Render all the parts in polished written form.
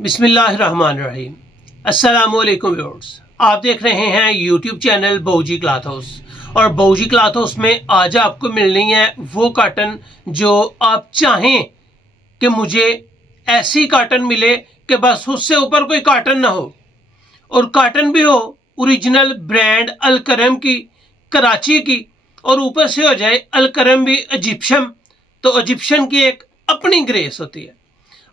बिस्मिल्लाहिर्रहमानिर्रहीम। अस्सलामुअलैकुम व्यूअर्स, आप देख रहे हैं यूट्यूब चैनल बऊजी क्लॉथ हाउस। और बऊजी क्लॉथ हाउस में आज आपको मिलनी है वो कॉटन जो आप चाहें कि मुझे ऐसी कॉटन मिले कि बस उससे ऊपर कोई कॉटन ना हो, और कॉटन भी हो ओरिजिनल ब्रांड अलकरम की, कराची की, और ऊपर से हो जाए अलकरम भी इजिप्शियन। तो इजिप्शियन की एक अपनी ग्रेस होती है।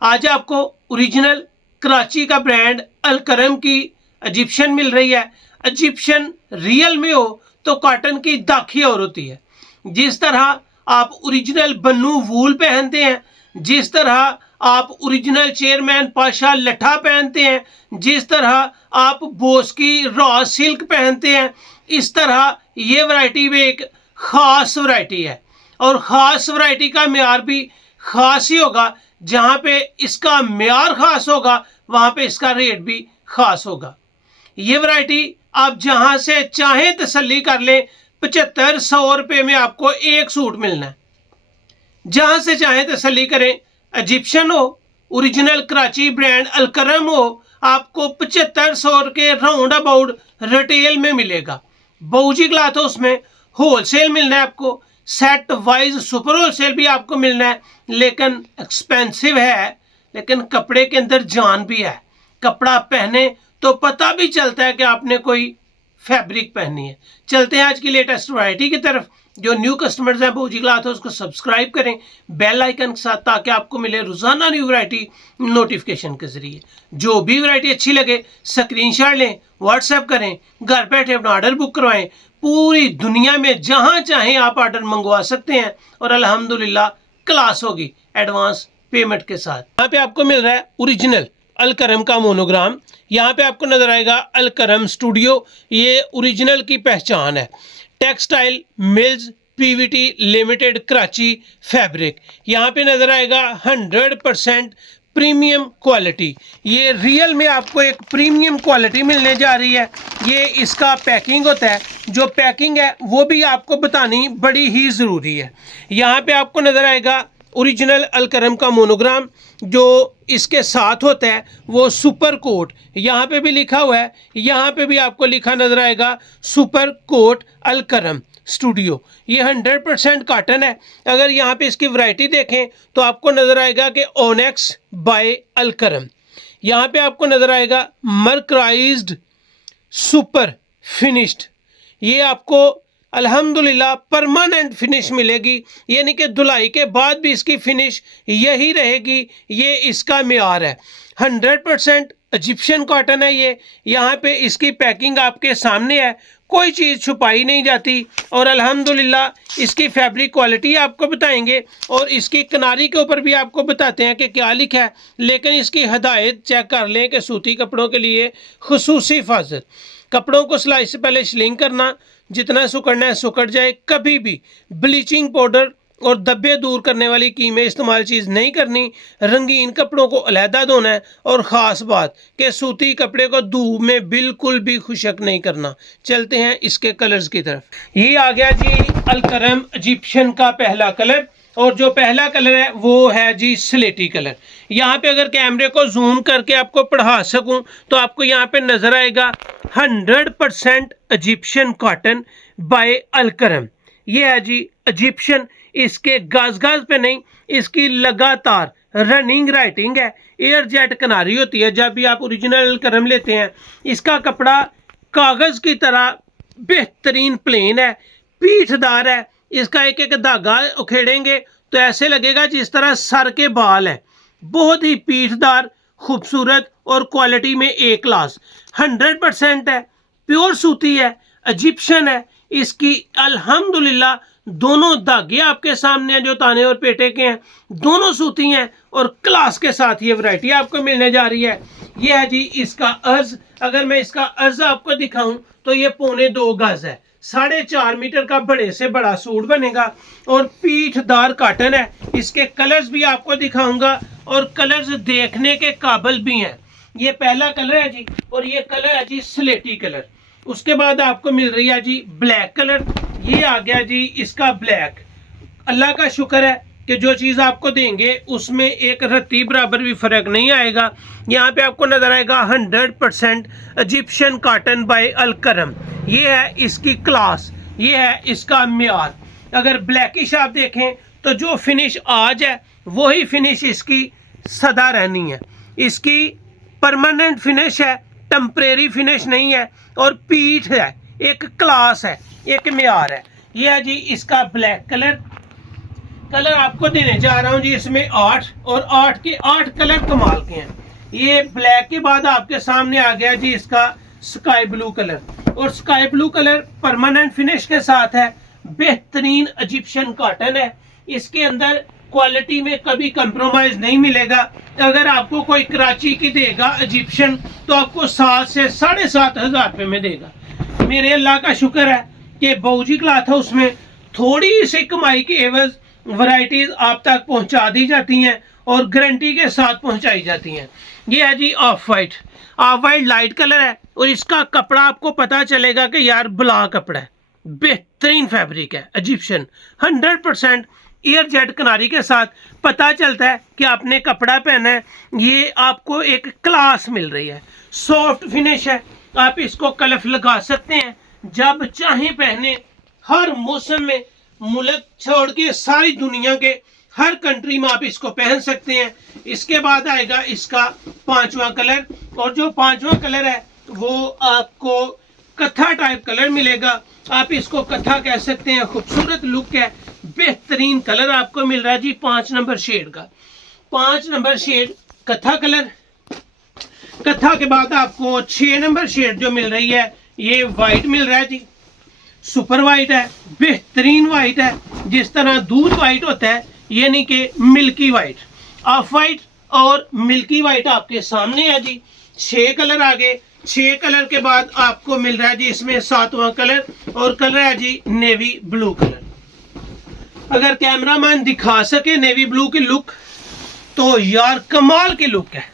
आज आपको ओरिजिनल कराची का ब्रांड अलकरम की इजिप्शियन मिल रही है। इजिप्शियन रियल में हो तो कॉटन की दाखी और होती है। जिस तरह आप ओरिजिनल बन्नू वूल पहनते हैं, जिस तरह आप ओरिजिनल चेयरमैन पाशा लठा पहनते हैं, जिस तरह आप बोस की रॉ सिल्क पहनते हैं, इस तरह ये वैरायटी में एक ख़ास वैरायटी है। और ख़ास वैरायटी का म्यार भी ख़ास ही होगा। जहाँ पे इसका म्यार ख़ास होगा वहाँ पे इसका रेट भी ख़ास होगा। ये वैरायटी आप जहाँ से चाहें तसल्ली कर लें, 75-100 रुपये में आपको एक सूट मिलना है। जहाँ से चाहें तसल्ली करें, इजिप्शियन हो, ओरिजिनल कराची ब्रांड अलकरम हो, आपको 75-100 के राउंड अबाउट रिटेल में मिलेगा। बऊजी क्लॉथ हाउस में होलसेल मिलना है आपको, सेट वाइज सुपर होलसेल भी आपको मिलना है। लेकिन एक्सपेंसिव है, लेकिन कपड़े के अंदर जान भी है। कपड़ा पहने तो पता भी चलता है कि आपने कोई फैब्रिक पहनी है। चलते हैं आज की लेटेस्ट वैरायटी की तरफ। जो न्यू कस्टमर्स हैं बऊजी क्लॉथ हाउस को सब्सक्राइब करें बेल आइकन के साथ, ताकि आपको मिले रोजाना न्यू वैरायटी नोटिफिकेशन के जरिए। जो भी वैरायटी अच्छी लगे स्क्रीनशॉट लें, व्हाट्सएप करें, घर बैठे अपना ऑर्डर बुक करवाएं। पूरी दुनिया में जहां चाहें आप ऑर्डर मंगवा सकते हैं, और अल्हम्दुलिल्लाह क्लास होगी एडवांस पेमेंट के साथ। यहाँ पे आपको मिल रहा है ओरिजिनल अलकरम का मोनोग्राम। यहाँ पे आपको नजर आएगा अलकरम स्टूडियो, ये ओरिजिनल की पहचान है। Textile mills Pvt limited Karachi fabric. यहाँ पे नजर आएगा 100% प्रीमियम क्वालिटी। ये रियल में आपको एक प्रीमियम क्वालिटी मिलने जा रही है। ये इसका पैकिंग होता है, जो पैकिंग है वो भी आपको बतानी बड़ी ही ज़रूरी है। यहाँ पे आपको नज़र आएगा ओरिजिनल अलकरम का मोनोग्राम। जो इसके साथ होता है वो सुपर कोट, यहाँ पे भी लिखा हुआ है, यहाँ पे भी आपको लिखा नजर आएगा सुपर कोट अलकरम स्टूडियो। ये 100% कॉटन है। अगर यहाँ पे इसकी वैरायटी देखें तो आपको नजर आएगा कि ओनेक्स बाय अलकरम। यहाँ पे आपको नजर आएगा मर्कराइज्ड सुपर फिनिश्ड। ये आपको अल्हम्दुलिल्लाह परमानेंट फिनिश मिलेगी, यानी कि धुलाई के बाद भी इसकी फिनिश यही रहेगी। ये इसका म्यार है। 100% इजिप्शियन कॉटन है ये। यहाँ पे इसकी पैकिंग आपके सामने है, कोई चीज़ छुपाई नहीं जाती। और अल्हम्दुलिल्लाह इसकी फैब्रिक क्वालिटी आपको बताएंगे, और इसकी किनारी के ऊपर भी आपको बताते हैं कि क्या लिखा है। लेकिन इसकी हदायत चेक कर लें कि सूती कपड़ों के लिए खुसूसी हिफाजत। कपड़ों को सिलाई से पहले श्लिंग करना, जितना सुकड़ना है सुकड़ जाए। कभी भी ब्लीचिंग पाउडर और धब्बे दूर करने वाली कीमें इस्तेमाल चीज़ नहीं करनी। रंगीन कपड़ों को अलहदा धोना है। और ख़ास बात कि सूती कपड़े को धूप में बिल्कुल भी खुशक नहीं करना। चलते हैं इसके कलर्स की तरफ। ये आ गया जी अलकरम इजिप्शियन का पहला कलर, और जो पहला कलर है वो है जी स्लेटी कलर। यहाँ पे अगर कैमरे को जूम करके आपको पढ़ा सकूं तो आपको यहाँ पे नजर आएगा 100% इजिप्शियन कॉटन बाय अलकरम। ये है जी इजिप्शियन। इसके गाज गाज पे नहीं, इसकी लगातार रनिंग राइटिंग है। एयर जेट किनारी होती है जब भी आप ओरिजिनल अलकरम लेते हैं। इसका कपड़ा कागज़ की तरह बेहतरीन प्लेन है, पीठदार है। इसका एक एक धागा उखेड़ेंगे तो ऐसे लगेगा जिस तरह सर के बाल हैं। बहुत ही पीठदार, खूबसूरत, और क्वालिटी में ए क्लास। 100% है, प्योर सूती है, इजिप्शियन है। इसकी अल्हम्दुलिल्लाह दोनों धागे आपके सामने हैं, जो ताने और पेटे के हैं, दोनों सूती हैं। और क्लास के साथ ये वैरायटी आपको मिलने जा रही है। ये है जी इसका अर्ज। अगर मैं इसका अर्ज आपको दिखाऊं तो ये 2.25 गज है। 4.5 मीटर का बड़े से बड़ा सूट बनेगा, और पीठदार कॉटन है। इसके कलर्स भी आपको दिखाऊंगा, और कलर्स देखने के काबिल भी हैं। ये पहला कलर है जी, और ये कलर है जी स्लेटी कलर। उसके बाद आपको मिल रही है जी ब्लैक कलर। ये आ गया जी इसका ब्लैक। अल्लाह का शुक्र है कि जो चीज़ आपको देंगे उसमें एक रत्ती बराबर भी फ़र्क नहीं आएगा। यहाँ पे आपको नज़र आएगा 100% इजिप्शियन कॉटन बाय अल करम। ये है इसकी क्लास, ये है इसका म्यार। अगर ब्लैकिश आप देखें तो जो फिनिश आज है वही फिनिश इसकी सदा रहनी है। इसकी परमानेंट फिनिश है, टेम्परेरी फिनिश नहीं है। और पीठ है, एक क्लास है, एक म्यार है। ये है जी इसका ब्लैक कलर आपको देने जा रहा हूँ जी। इसमें 8 और 8 के 8 कलर कमाल के हैं। ये ब्लैक के बाद आपके सामने आ गया जी इसका स्काई ब्लू कलर। और sky blue colour permanent finish के साथ है, बेहतरीन इजिप्शियन कॉटन है। इसके अंदर क्वालिटी में कभी कंप्रोमाइज नहीं मिलेगा। अगर आपको कोई कराची की देगा इजिप्शियन तो आपको 7 से 7,500 रुपये में देगा। मेरे अल्लाह का शुक्र है कि बाऊजी क्लॉथ हाउस में थोड़ी सी कमाई के एवज वैरायटीज आप तक पहुंचा दी जाती हैं और गारंटी के साथ पहुंचाई जाती हैं। ये है जी ऑफ वाइट लाइट कलर है। और इसका कपड़ा आपको पता चलेगा कि यार ब्ला कपड़ा है, बेहतरीन फैब्रिक है, इजिप्शियन 100% एयर जेट किनारी के साथ पता चलता है कि आपने कपड़ा पहना है। ये आपको एक क्लास मिल रही है, सॉफ्ट फिनिश है। आप इसको कलफ लगा सकते हैं, जब चाहें पहने। हर मौसम में, मुल्क छोड़ के सारी दुनिया के हर कंट्री में आप इसको पहन सकते हैं। इसके बाद आएगा इसका 5वां कलर। और जो 5वां कलर है वो आपको कथा टाइप कलर मिलेगा। आप इसको कथा कह सकते हैं, खूबसूरत लुक है, बेहतरीन कलर आपको मिल रहा है जी 5 नंबर शेड का। 5 नंबर शेड कथा कलर। कथा के बाद आपको 6 नंबर शेड जो मिल रही है ये वाइट मिल रहा है जी, सुपर वाइट है, बेहतरीन वाइट है, जिस तरह दूध वाइट होता है यानी कि मिल्की वाइट। ऑफ वाइट और मिल्की वाइट आपके सामने है जी। 6 कलर आगे, 6 कलर के बाद आपको मिल रहा है जी इसमें 7वां कलर। और कलर है जी नेवी ब्लू कलर। अगर कैमरामैन दिखा सके नेवी ब्लू की लुक तो यार कमाल की लुक है।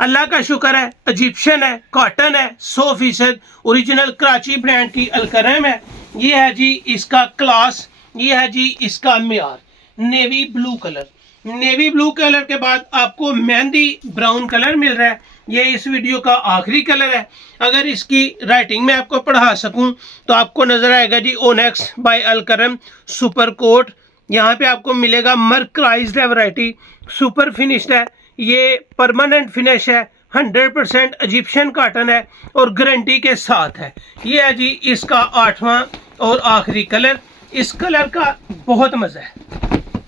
अल्लाह का शुक्र है, इजिप्शियन है, कॉटन है, 100% ओरिजिनल कराची ब्रांड की अलकरम है। ये है जी इसका क्लास, ये है जी इसका म्यार, navy blue colour. Navy blue colour के बाद आपको मेहंदी ब्राउन कलर मिल रहा है। ये इस वीडियो का आखिरी कलर है। अगर इसकी राइटिंग में आपको पढ़ा सकूं तो आपको नजर आएगा जी ओनेक्स बाय अल करम सुपर कोट। यहाँ पे आपको मिलेगा मर्कराइज्ड है, वैरायटी सुपर फिनिश्ड है, ये परमानेंट फिनिश है, 100% इजिप्शियन कॉटन है और गारंटी के साथ है। ये है जी इसका 8वां और आखिरी कलर। इस कलर का बहुत मजा है,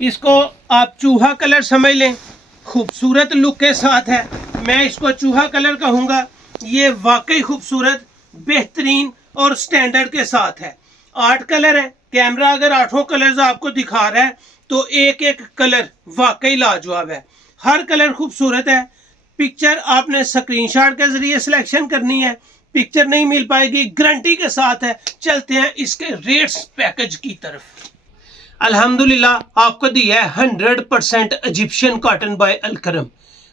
इसको आप चूहा कलर समझ लें, खूबसूरत लुक के साथ है। मैं इसको चूहा कलर कहूँगा। ये वाकई खूबसूरत, बेहतरीन और स्टैंडर्ड के साथ है। 8 कलर है। कैमरा अगर 8 कलर्स आपको दिखा रहा है तो एक एक कलर वाकई लाजवाब है। हर कलर खूबसूरत है। पिक्चर आपने स्क्रीनशॉट के जरिए सिलेक्शन करनी है, पिक्चर नहीं मिल पाएगी, गारंटी के साथ है। चलते हैं इसके रेट्स पैकेज की तरफ। अल्हम्दुलिल्लाह आपको दिया है 100% इजिप्शियन कॉटन बाय अल करम,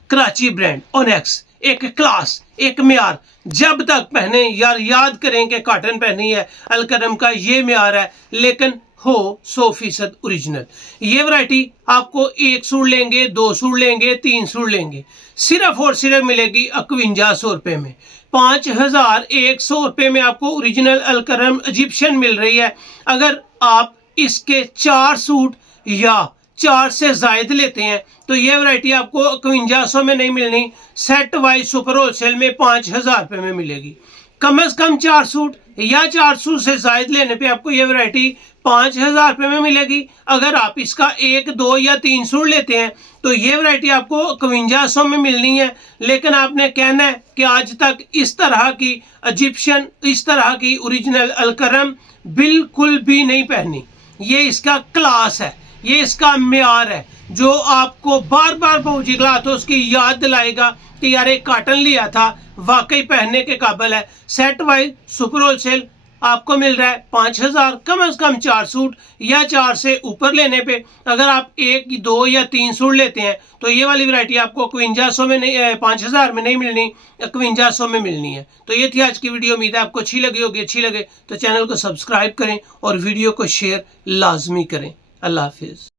कराची ब्रांड, ओनेक्स, एक क्लास, एक म्यार। जब तक पहने यार याद करें कि कॉटन पहनी है, अल करम का ये म्यार है, लेकिन हो 100% ओरिजिनल। ये वैरायटी आपको 1 सूट लेंगे, 2 सूट लेंगे, 3 सूट लेंगे, सिर्फ और सिर्फ मिलेगी 5100 रुपये में। 5100 रुपये में आपको ओरिजिनल अल करम इजिप्शियन मिल रही है। अगर आप इसके 4 सूट या 4 से जायद लेते हैं तो ये वैरायटी आपको 5100 में नहीं मिलनी, सेट वाइज सुपर होलसेल में 5000 रुपये में मिलेगी। कम से कम 4 सूट या 4 सूट से जायद लेने पे आपको ये वैरायटी 5000 रुपये में मिलेगी। अगर आप इसका 1, 2 या 3 सूट लेते हैं तो ये वैरायटी आपको 5100 में मिलनी है। लेकिन आपने कहना है कि आज तक इस तरह की इजिप्शियन, इस तरह की ओरिजिनल अल करम बिल्कुल भी नहीं पहनी। ये इसका क्लास है, ये इसका म्यार है, जो आपको बार बार बाऊजी क्लॉथ उसकी याद दिलाएगा कि यार एक कॉटन लिया था, वाकई पहनने के काबिल है। सेट वाइज सुपर होलसेल आपको मिल रहा है 5000, कम से कम 4 सूट या 4 से ऊपर लेने पे। अगर आप 1, 2 या 3 सूट लेते हैं तो ये वाली वैरायटी आपको 5100 में नहीं, 5000 में नहीं मिलनी, 5100 में मिलनी है। तो ये थी आज की वीडियो। उम्मीद है आपको अच्छी लगी होगी। अच्छी लगे तो चैनल को सब्सक्राइब करें और वीडियो को शेयर लाजमी करें। अल्लाह हाफिज़।